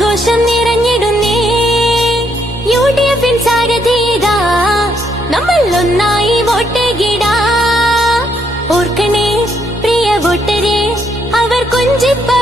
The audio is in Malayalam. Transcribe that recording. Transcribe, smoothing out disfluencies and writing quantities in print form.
ആഘോഷം നിറഞ്ഞിടുന്നേ. UDF-ൻ സാരഥിതാ നമ്മൾ ഒന്നായി വോട്ടേകിടാ. ഓർക്കണേ പ്രിയ വോട്ടരെ, അവർ കൊഞ്ചിപ്പ